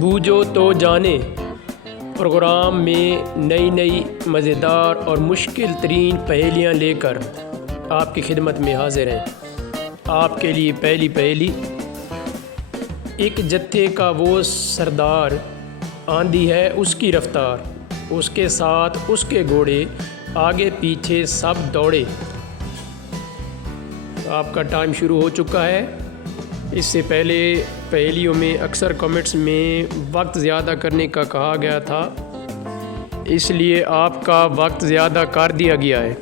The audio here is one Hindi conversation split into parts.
बूझो तो जाने प्रोग्राम में नई नई मज़ेदार और मुश्किल तरीन पहेलियाँ लेकर आपकी खिदमत में हाजिर हैं। आपके लिए पहली पहेली। एक जत्थे का वो सरदार, आंधी है उसकी रफ्तार, उसके साथ उसके घोड़े, आगे पीछे सब दौड़े। आपका टाइम शुरू हो चुका है। इससे पहले पहेलियों में अक्सर कमेंट्स में वक्त ज़्यादा करने का कहा गया था, इसलिए आपका वक्त ज़्यादा कर दिया गया है।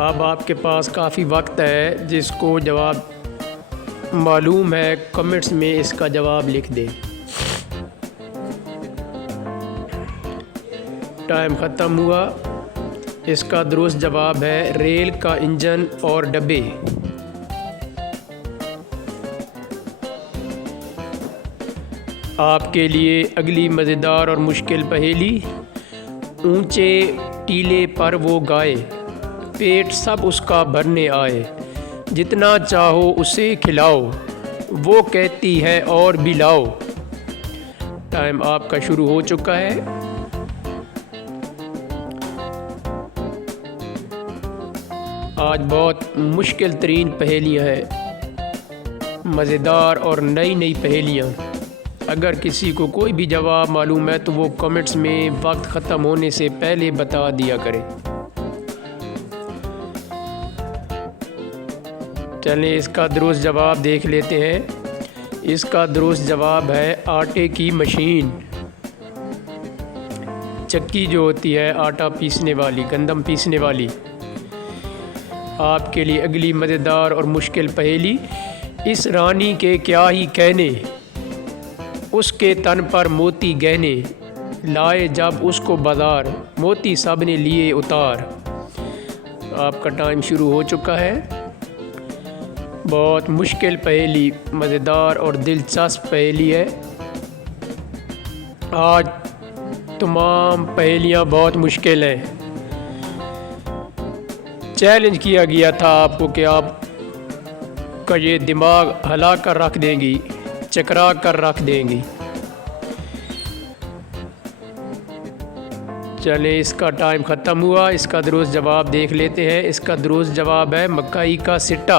अब आपके पास काफ़ी वक्त है। जिसको जवाब मालूम है कमेंट्स में इसका जवाब लिख दें। टाइम ख़त्म हुआ। इसका दुरुस्त जवाब है रेल का इंजन और डब्बे। आपके लिए अगली मज़ेदार और मुश्किल पहेली। ऊंचे टीले पर वो गाए, पेट सब उसका भरने आए, जितना चाहो उसे खिलाओ, वो कहती है और भी लाओ। टाइम आपका शुरू हो चुका है। आज बहुत मुश्किल तरीन पहेलियाँ हैं, मज़ेदार और नई नई पहेलियाँ। अगर किसी को कोई भी जवाब मालूम है तो वो कमेंट्स में वक्त ख़त्म होने से पहले बता दिया करें। चलें इसका दुरुस्त जवाब देख लेते हैं। इसका दुरुस्त जवाब है आटे की मशीन। चक्की जो होती है आटा पीसने वाली, गंदम पीसने वाली। आपके लिए अगली मज़ेदार और मुश्किल पहेली। इस रानी के क्या ही कहने, उसके तन पर मोती गहने, लाए जब उसको बाजार, मोती सब ने लिए उतार। आपका टाइम शुरू हो चुका है। बहुत मुश्किल पहेली, मज़ेदार और दिलचस्प पहेली है। आज तमाम पहेलियाँ बहुत मुश्किल हैं। चैलेंज किया गया था आपको कि आप का ये दिमाग हिला कर रख देंगी, चकरा कर रख देंगी। चलें इसका टाइम ख़त्म हुआ। इसका दुरुस्त जवाब देख लेते हैं। इसका दुरुस्त जवाब है मकई का सिट्टा।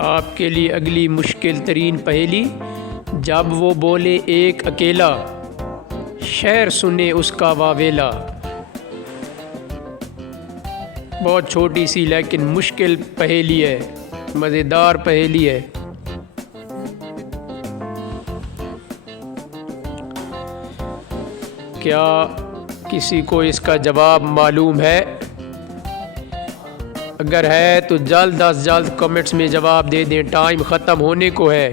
आपके लिए अगली मुश्किल तरीन पहेली। जब वो बोले एक अकेला, शहर सुने उसका वावेला। बहुत छोटी सी लेकिन मुश्किल पहेली है, मज़ेदार पहेली है। क्या किसी को इसका जवाब मालूम है? अगर है तो जल्द अज जल्द कमेंट्स में जवाब दे दें। टाइम ख़त्म होने को है।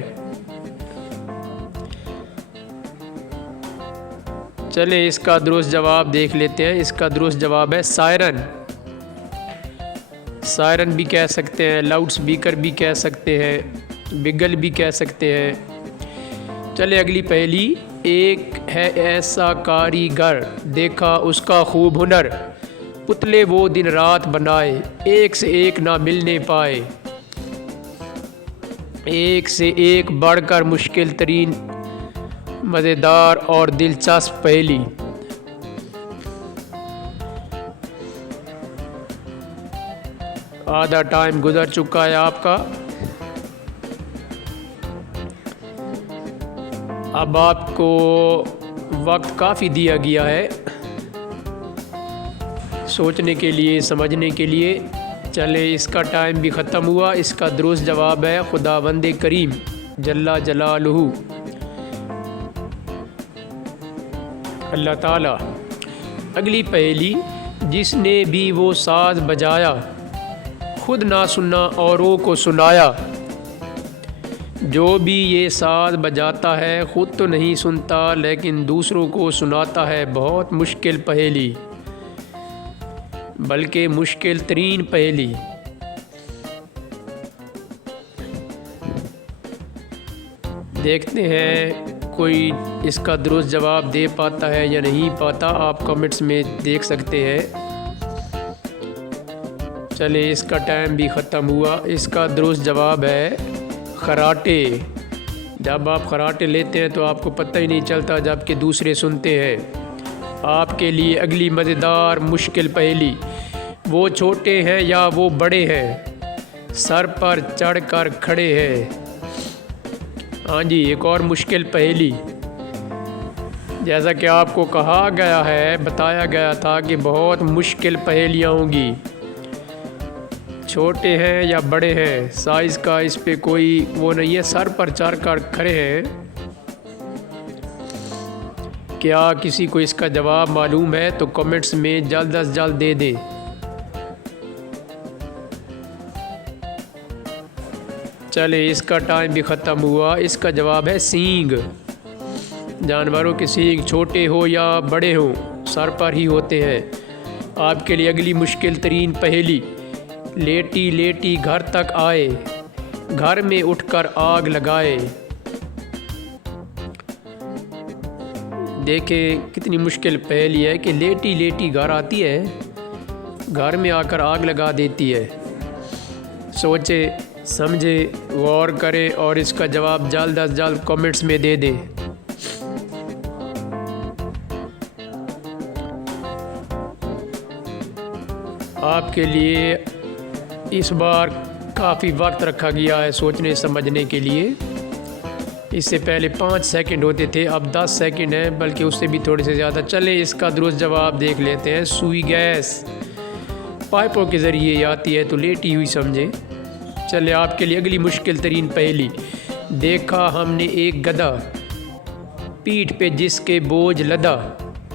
चलें इसका दुरुस्त जवाब देख लेते हैं। इसका दुरुस्त जवाब है सायरन। सायरन भी कह सकते हैं, लाउड स्पीकर भी कह सकते हैं, बिगल भी कह सकते हैं। चले अगली पहेली। एक है ऐसा कारीगर, देखा उसका खूब हुनर, पुतले वो दिन रात बनाए, एक से एक ना मिलने पाए। एक से एक बढ़कर मुश्किल तरीन मज़ेदार और दिलचस्प पहेली। आधा टाइम गुजर चुका है आपका। अब आपको वक्त काफ़ी दिया गया है सोचने के लिए, समझने के लिए। चले इसका टाइम भी ख़त्म हुआ। इसका दुरुस्त जवाब है खुदावंद करीम जल्ला जलालहू, अल्लाह ताला। अगली पहेली। जिसने भी वो साज बजाया, खुद ना सुना औरों को सुनाया। जो भी ये साज बजाता है खुद तो नहीं सुनता लेकिन दूसरों को सुनाता है। बहुत मुश्किल पहेली, बल्कि मुश्किल तरीन पहेली। देखते हैं कोई इसका दुरुस्त जवाब दे पाता है या नहीं पाता। आप कमेंट्स में देख सकते हैं। चले इसका टाइम भी ख़त्म हुआ। इसका दुरुस्त जवाब है खराटे। जब आप खराटे लेते हैं तो आपको पता ही नहीं चलता जबकि दूसरे सुनते हैं। आपके लिए अगली मज़ेदार मुश्किल पहेली। वो छोटे हैं या वो बड़े हैं, सर पर चढ़कर खड़े हैं। हाँ जी, एक और मुश्किल पहेली। जैसा कि आपको कहा गया है, बताया गया था कि बहुत मुश्किल पहेलियाँ होंगी। छोटे हैं या बड़े हैं, साइज़ का इस पे कोई वो नहीं है, सर पर चढ़कर खड़े हैं। क्या किसी को इसका जवाब मालूम है तो कमेंट्स में जल्द अज जल्द दे दें। चले इसका टाइम भी ख़त्म हुआ। इसका जवाब है सींग। जानवरों के सींग छोटे हो या बड़े हो सर पर ही होते हैं। आपके लिए अगली मुश्किल तरीन पहेली। लेटी लेटी घर तक आए, घर में उठकर आग लगाए। देखें कितनी मुश्किल पहेली है कि लेटी लेटी घर आती है, घर में आकर आग लगा देती है। सोचे समझे, गौर करें और इसका जवाब जल्द अज जल्द कमेंट्स में दे दें। आपके लिए इस बार काफ़ी वक्त रखा गया है सोचने समझने के लिए। इससे पहले 5 सेकंड होते थे, अब 10 सेकंड है, बल्कि उससे भी थोड़े से ज़्यादा। चले इसका दुरुस्त जवाब देख लेते हैं। सुई गैस पाइपों के ज़रिए आती है तो लेटी हुई समझे। चले आपके लिए अगली मुश्किल तरीन पहेली। देखा हमने एक गधा, पीठ पे जिसके बोझ लदा,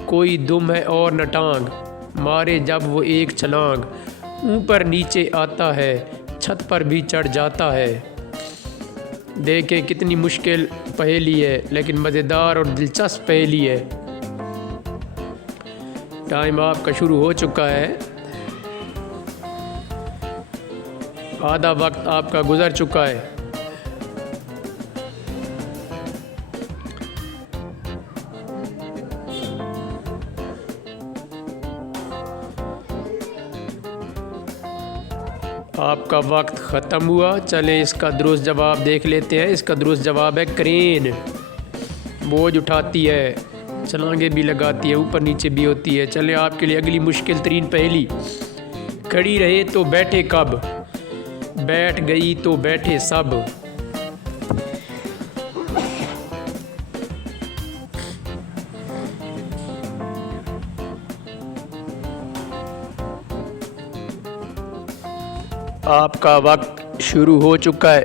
कोई दुम है और न टांग, मारे जब वो एक छलांग, ऊपर नीचे आता है, छत पर भी चढ़ जाता है। देखें कितनी मुश्किल पहेली है, लेकिन मज़ेदार और दिलचस्प पहेली है। टाइम आपका शुरू हो चुका है, आधा वक्त आपका गुजर चुका है। आपका वक्त ख़त्म हुआ। चले इसका दुरुस्त जवाब देख लेते हैं। इसका दुरुस्त जवाब है क्रेन। बोझ उठाती है, छलांगे भी लगाती है, ऊपर नीचे भी होती है। चले आपके लिए अगली मुश्किल तरीन पहेली। खड़ी रहे तो बैठे कब, बैठ गई तो बैठे सब। आपका वक्त शुरू हो चुका है,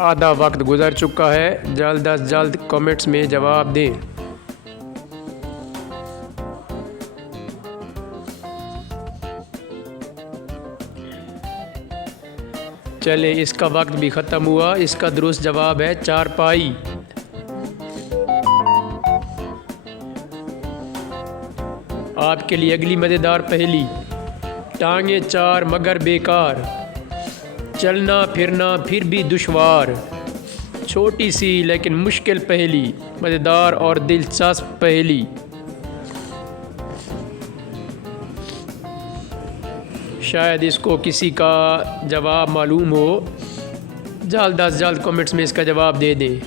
आधा वक्त गुजर चुका है। जल्द अज जल्द कमेंट्स में जवाब दें। चले इसका वक्त भी ख़त्म हुआ। इसका दुरुस्त जवाब है चारपाई। आपके लिए अगली मज़ेदार पहेली। टांगे 4 मगर बेकार, चलना फिरना फिर भी दुश्वार। छोटी सी लेकिन मुश्किल पहेली, मज़ेदार और दिलचस्प पहेली। शायद इसको किसी का जवाब मालूम हो, जल्द अज जल्द कमेंट्स में इसका जवाब दे दें।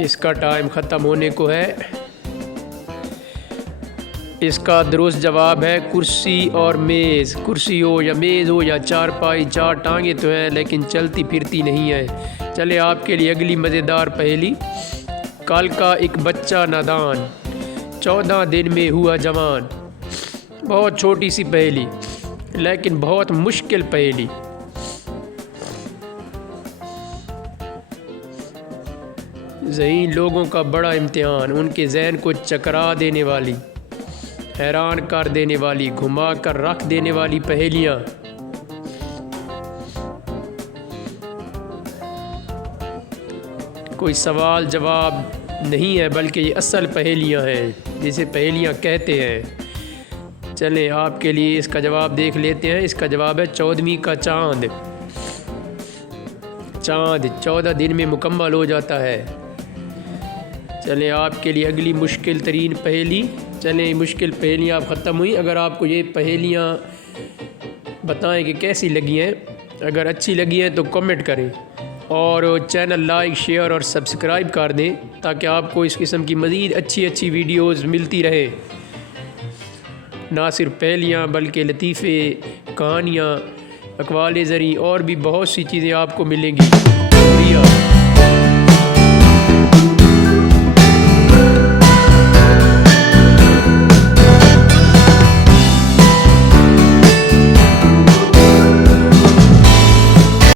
इसका टाइम ख़त्म होने को है। इसका दुरुस्त जवाब है कुर्सी और मेज़। कुर्सी हो या मेज़ हो या चारपाई, 4 टांगे तो हैं लेकिन चलती फिरती नहीं है। चले आपके लिए अगली मज़ेदार पहेली। कल का एक बच्चा नादान, 14 दिन में हुआ जवान। बहुत छोटी सी पहेली लेकिन बहुत मुश्किल पहेली। ज़हीन लोगों का बड़ा इम्तिहान, उनके जहन को चकरा देने वाली, हैरान कर देने वाली, घुमा कर रख देने वाली पहेलियाँ। कोई सवाल जवाब नहीं है बल्कि ये असल पहेलियाँ हैं, जिसे पहेलियाँ कहते हैं। चलें आपके लिए इसका जवाब देख लेते हैं। इसका जवाब है 14वीं का चाँद। चाँद 14 दिन में मुकम्मल हो जाता है। चलें आपके लिए अगली मुश्किल तरीन पहेली। चलें मुश्किल पहेलियाँ अब ख़त्म हुई। अगर आपको ये पहेलियाँ बताएं कि कैसी लगी हैं, अगर अच्छी लगी हैं तो कमेंट करें और चैनल लाइक शेयर और सब्सक्राइब कर दें ताकि आपको इस किस्म की मज़ीद अच्छी वीडियोज़ मिलती रहे। ना सिर्फ पहेलियाँ बल्कि लतीफ़े, कहानियाँ, अक़वाल ज़री और भी बहुत सी चीज़ें आपको मिलेंगी।